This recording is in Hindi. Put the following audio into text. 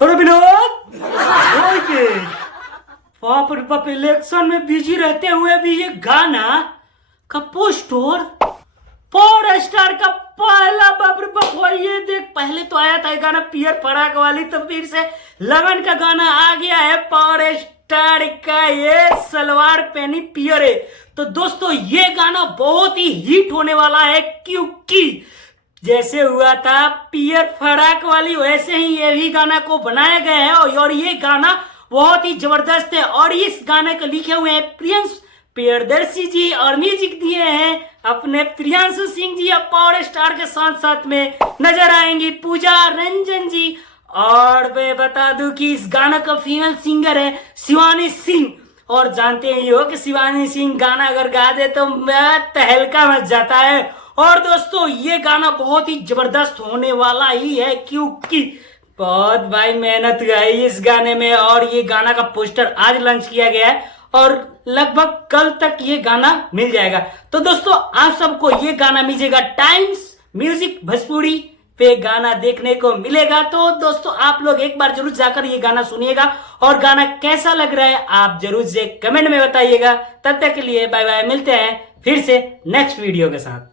अरे विनोद ओके। बाप रे बाप, इलेक्शन में बिजी रहते हुए भी ये गाना का पोस्टर पावर स्टार का पहला, बाप रे बाप, ये देख, पहले तो आया था ये गाना पियर फराक वाली, तो फिर से लगन का गाना आ गया है पावर स्टार का ये सलवार पहनी पियर है। तो दोस्तों ये गाना बहुत ही हिट होने वाला है, क्योंकि जैसे हुआ था पियर फराक वाली वैसे ही ये भी गाना को बनाया गया है और ये गाना बहुत ही जबरदस्त है। और इस गाने को लिखे हुए हैं प्रियंश प्रियदर्शी जी और म्यूजिक दिए हैं अपने प्रियांशु सिंह जी। अब पावर स्टार के साथ साथ में नजर आएंगी पूजा रंजन जी। और मैं बता दूं कि इस गाना का फीमेल सिंगर है शिवानी सिंह। और जानते ही हो कि शिवानी सिंह गाना अगर गा दे तो तहलका मच जाता है। और दोस्तों ये गाना बहुत ही जबरदस्त होने वाला ही है, क्योंकि बहुत भाई मेहनत गई इस गाने में। और ये गाना का पोस्टर आज लॉन्च किया गया है और लगभग कल तक ये गाना मिल जाएगा। तो दोस्तों आप सबको ये गाना मिल जाएगा टाइम्स म्यूजिक भोजपुरी पे गाना देखने को मिलेगा। तो दोस्तों आप लोग एक बार जरूर जाकर ये गाना सुनिएगा और गाना कैसा लग रहा है आप जरूर से कमेंट में बताइएगा। तब तक के लिए बाय बाय, मिलते हैं फिर से नेक्स्ट वीडियो के साथ।